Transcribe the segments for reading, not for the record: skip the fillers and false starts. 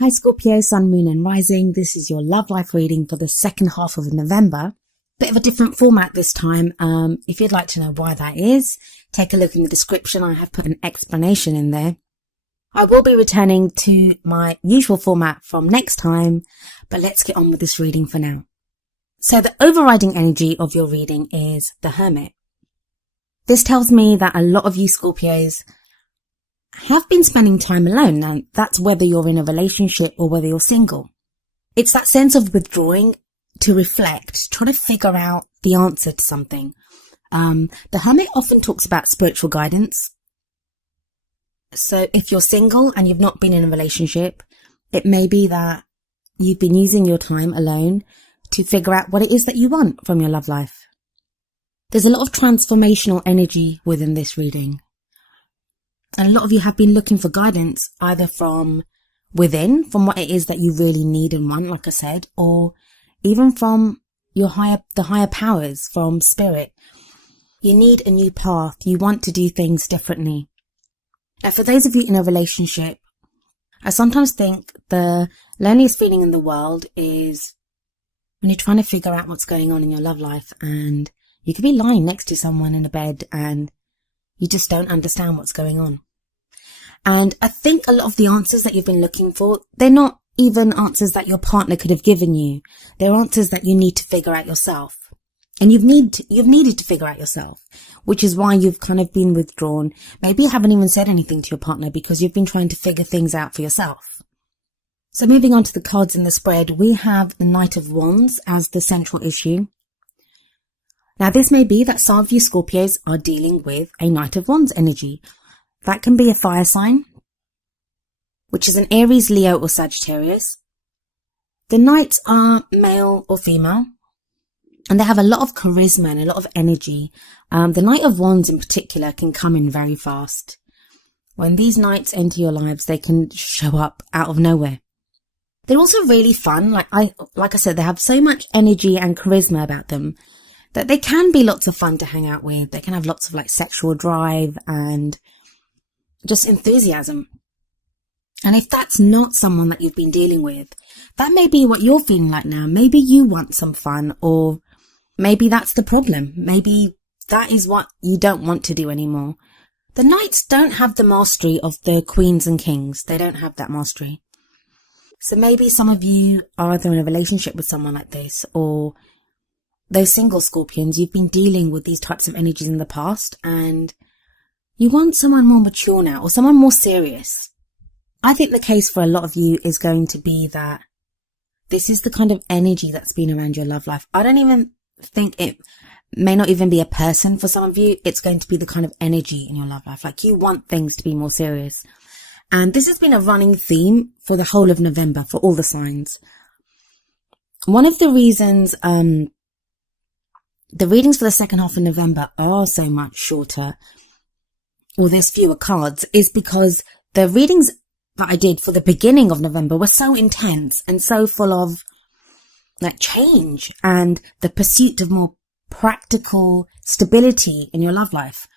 Hi Scorpio, Sun, Moon and Rising. This is your love life reading for the second half of November. Bit of a different format this time. If you'd like to know why that is, take a look in the description. I have put an explanation in there. I will be returning to my usual format from next time, but let's get on with this reading for now. So the overriding energy of your reading is the Hermit. This tells me that a lot of you Scorpios have been spending time alone. Now, that's whether you're in a relationship or whether you're single. It's that sense of withdrawing to reflect, try to figure out the answer to something. The Hermit often talks about spiritual guidance. So if you're single and you've not been in a relationship, it may be that you've been using your time alone to figure out what it is that you want from your love life. There's a lot of transformational energy within this reading. And a lot of you have been looking for guidance either from within, from what it is that you really need and want, like I said, or even from the higher powers, from spirit. You need a new path. You want to do things differently. Now, for those of you in a relationship, I sometimes think the loneliest feeling in the world is when you're trying to figure out what's going on in your love life, and you could be lying next to someone in a bed and you just don't understand what's going on. And I think a lot of the answers that you've been looking for, they're not even answers that your partner could have given you. They're answers that you need to figure out yourself. And you've needed to figure out yourself, which is why you've kind of been withdrawn. Maybe you haven't even said anything to your partner because you've been trying to figure things out for yourself. So moving on to the cards in the spread, we have the Knight of Wands as the central issue. Now, this may be that some of you Scorpios are dealing with a Knight of Wands energy. That can be a fire sign, which is an Aries, Leo or Sagittarius. The Knights are male or female, and they have a lot of charisma and a lot of energy. The Knight of Wands in particular can come in very fast. When these Knights enter your lives, they can show up out of nowhere. They're also really fun. Like I said, they have so much energy and charisma about them that they can be lots of fun to hang out with. They can have lots of sexual drive and just enthusiasm. And if that's not someone that you've been dealing with, that may be what you're feeling like now. Maybe you want some fun, or maybe that's the problem. Maybe that is what you don't want to do anymore. The Knights don't have the mastery of the Queens and Kings. They don't have that mastery. So maybe some of you are either in a relationship with someone like this, or those single Scorpions, you've been dealing with these types of energies in the past and you want someone more mature now, or someone more serious. I think the case for a lot of you is going to be that this is the kind of energy that's been around your love life. I don't even think it may not even be a person for some of you. It's going to be the kind of energy in your love life. Like you want things to be more serious. And this has been a running theme for the whole of November for all the signs. One of the reasons the readings for the second half of November are so much shorter, or there's fewer cards, is because the readings that I did for the beginning of November were so intense and so full of change and the pursuit of more practical stability in your love life.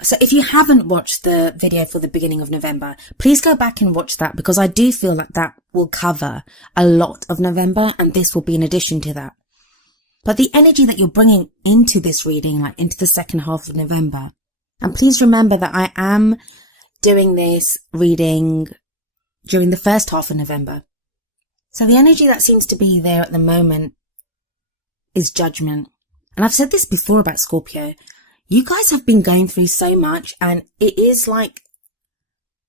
So if you haven't watched the video for the beginning of November, please go back and watch that, because I do feel like that will cover a lot of November and this will be in addition to that. But the energy that you're bringing into this reading, into the second half of November, and please remember that I am doing this reading during the first half of November. So the energy that seems to be there at the moment is judgment. And I've said this before about Scorpio. You guys have been going through so much, and it is like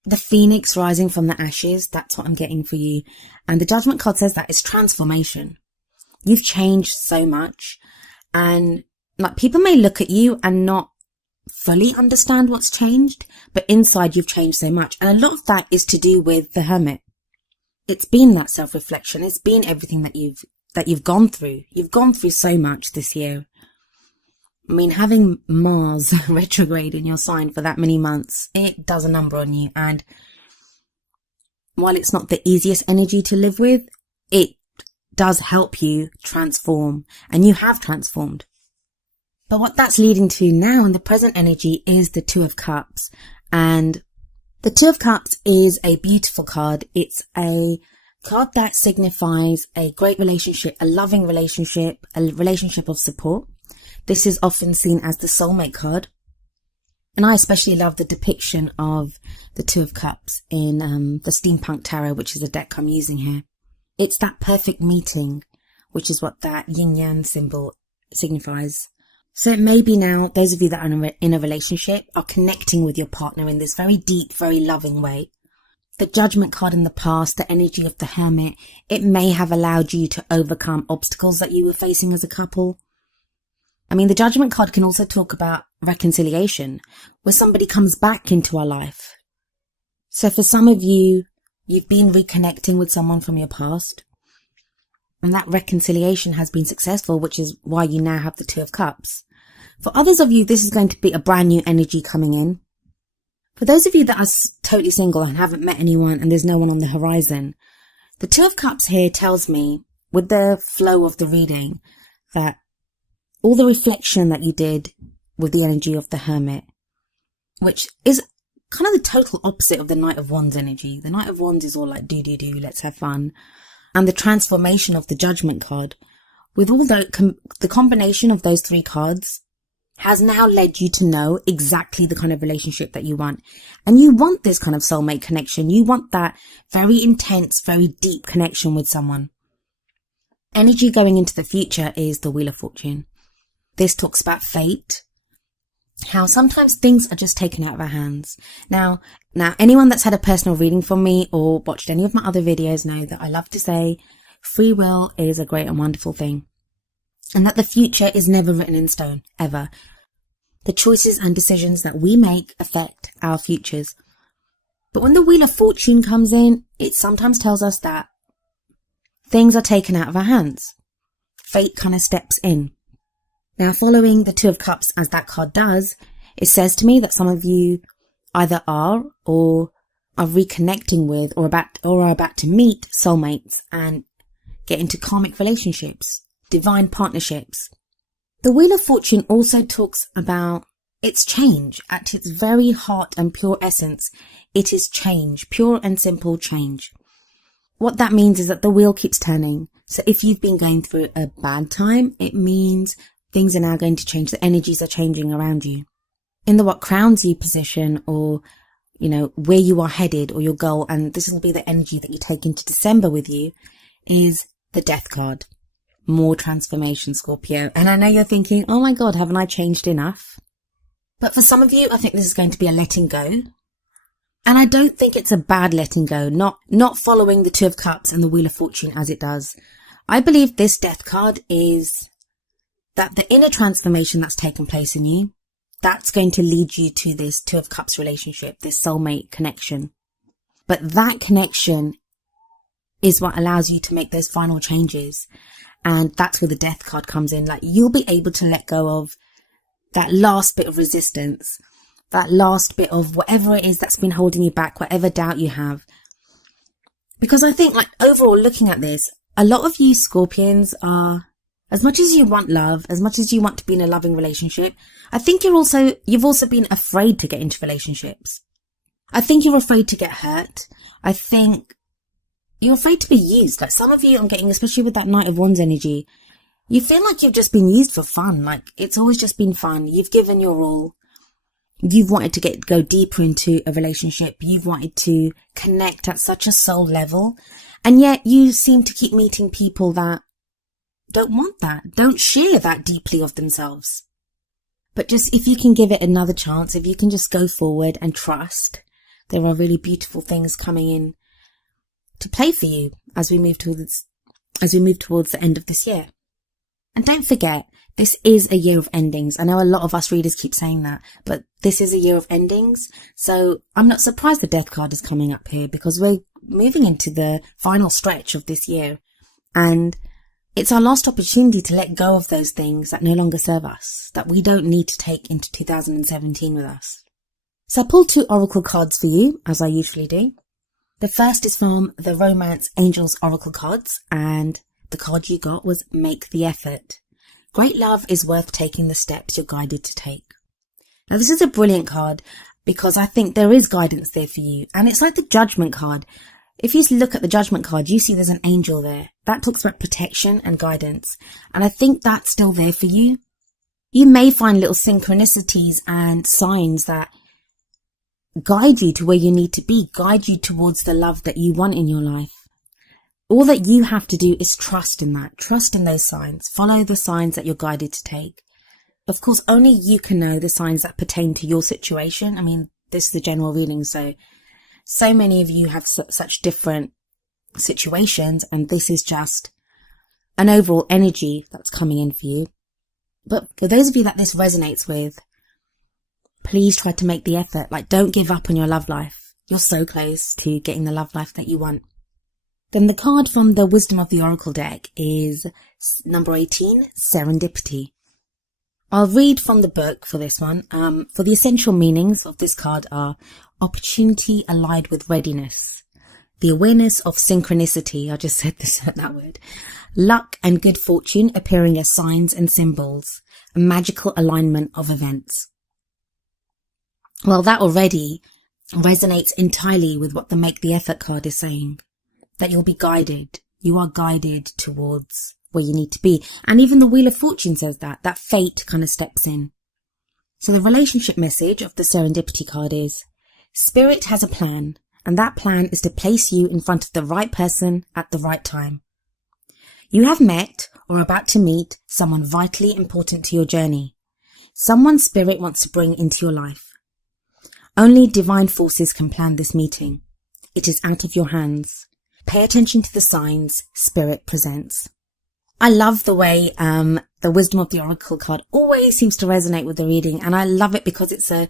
the phoenix rising from the ashes. That's what I'm getting for you. And the judgment card says that it's transformation. You've changed so much, and people may look at you and not fully understand what's changed, but inside you've changed so much. And a lot of that is to do with the Hermit. It's been that self-reflection. It's been everything that you've gone through. You've gone through so much this year. I mean, having Mars retrograde in your sign for that many months, it does a number on you. And while it's not the easiest energy to live with, it does help you transform, and you have transformed. But what that's leading to now in the present energy is the Two of Cups. And The Two of Cups is a beautiful card. It's a card that signifies a great relationship, a loving relationship, a relationship of support. This is often seen as the soulmate card. And I especially love the depiction of the Two of Cups in the Steampunk Tarot, which is the deck I'm using here. It's that perfect meeting, which is what that yin-yang symbol signifies. So it may be now, those of you that are in a relationship are connecting with your partner in this very deep, very loving way. The Judgment card in the past, the energy of the Hermit, it may have allowed you to overcome obstacles that you were facing as a couple. I mean, the Judgment card can also talk about reconciliation, where somebody comes back into our life. So for some of you, you've been reconnecting with someone from your past, and that reconciliation has been successful, which is why you now have the Two of Cups. For others of you, this is going to be a brand new energy coming in. For those of you that are totally single and haven't met anyone and there's no one on the horizon, the Two of Cups here tells me, with the flow of the reading, that all the reflection that you did with the energy of the Hermit, which is kind of the total opposite of the Knight of Wands energy. The Knight of Wands is all like do, let's have fun. And the transformation of the Judgment card, with all the combination of those three cards, has now led you to know exactly the kind of relationship that you want. And you want this kind of soulmate connection. You want that very intense, very deep connection with someone. Energy going into the future is the Wheel of Fortune. This talks about fate, how sometimes things are just taken out of our hands. Now, anyone that's had a personal reading from me or watched any of my other videos know that I love to say free will is a great and wonderful thing, and that the future is never written in stone, ever. The choices and decisions that we make affect our futures. But when the Wheel of Fortune comes in, it sometimes tells us that things are taken out of our hands. Fate kind of steps in. Now, following the Two of Cups, as that card does, it says to me that some of you either are or are reconnecting with or are about to meet soulmates and get into karmic relationships, divine partnerships. The Wheel of Fortune also talks about its change. At its very heart and pure essence, it is change, pure and simple change. What that means is that the wheel keeps turning. So if you've been going through a bad time, it means things are now going to change. The energies are changing around you. In the what crowns you position, or, where you are headed or your goal, and this will be the energy that you take into December with you, is the Death card. More transformation, Scorpio. And I know you're thinking, oh my God, haven't I changed enough? But for some of you, I think this is going to be a letting go. And I don't think it's a bad letting go, not following the Two of Cups and the Wheel of Fortune as it does. I believe this Death card is that the inner transformation that's taken place in you, that's going to lead you to this Two of Cups relationship, this soulmate connection. But that connection is what allows you to make those final changes. And that's where the Death card comes in. Like, you'll be able to let go of that last bit of resistance, that last bit of whatever it is that's been holding you back, whatever doubt you have. Because I think, overall, looking at this, a lot of you Scorpions are, as much as you want love, as much as you want to be in a loving relationship, I think you've also been afraid to get into relationships. I think you're afraid to get hurt. I think you're afraid to be used. Like, some of you, I'm getting, especially with that Knight of Wands energy, you feel like you've just been used for fun. Like, it's always just been fun. You've given your all. You've wanted to go deeper into a relationship. You've wanted to connect at such a soul level. And yet you seem to keep meeting people that don't want that, don't share that deeply of themselves. But just, if you can give it another chance, if you can just go forward and trust, there are really beautiful things coming in to play for you as we move towards the end of this year. And don't forget, this is a year of endings. I know a lot of us readers keep saying that, but this is a year of endings. So I'm not surprised the Death card is coming up here, because we're moving into the final stretch of this year. And it's our last opportunity to let go of those things that no longer serve us, that we don't need to take into 2017 with us. So I pulled 2 oracle cards for you, as I usually do. The first is from the Romance Angels Oracle cards, and the card you got was Make the Effort. Great love is worth taking the steps you're guided to take. Now, this is a brilliant card. because I think there is guidance there for you. And it's like the Judgment card. If you look at the Judgment card, you see there's an angel there. That talks about protection and guidance. And I think that's still there for you. You may find little synchronicities and signs that guide you to where you need to be, guide you towards the love that you want in your life. All that you have to do is trust in that, trust in those signs, follow the signs that you're guided to take. Of course, only you can know the signs that pertain to your situation. I mean, this is the general reading, so many of you have such different situations, and this is just an overall energy that's coming in for you. But for those of you that this resonates with, please try to make the effort. Like, don't give up on your love life. You're so close to getting the love life that you want. Then the card from the Wisdom of the Oracle deck is number 18, Serendipity. I'll read from the book for this one. For the essential meanings of this card are opportunity allied with readiness, the awareness of synchronicity, I just said that word, luck and good fortune appearing as signs and symbols, a magical alignment of events. Well, that already resonates entirely with what the Make the Effort card is saying, that you'll be guided. You are guided towards where you need to be. And even the Wheel of Fortune says that fate kind of steps in. So the relationship message of the Serendipity card is, Spirit has a plan, and that plan is to place you in front of the right person at the right time. You have met or are about to meet someone vitally important to your journey, someone Spirit wants to bring into your life. Only divine forces can plan this meeting. It is out of your hands. Pay attention to the signs Spirit presents. I love the way the Wisdom of the Oracle card always seems to resonate with the reading, and I love it because it's a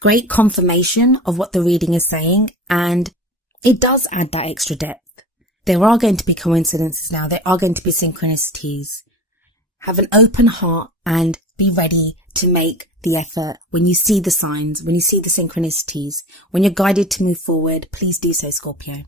great confirmation of what the reading is saying, and it does add that extra depth. There are going to be coincidences now. There are going to be synchronicities. Have an open heart and be ready to make the effort when you see the signs, when you see the synchronicities, when you're guided to move forward. Please do so, Scorpio.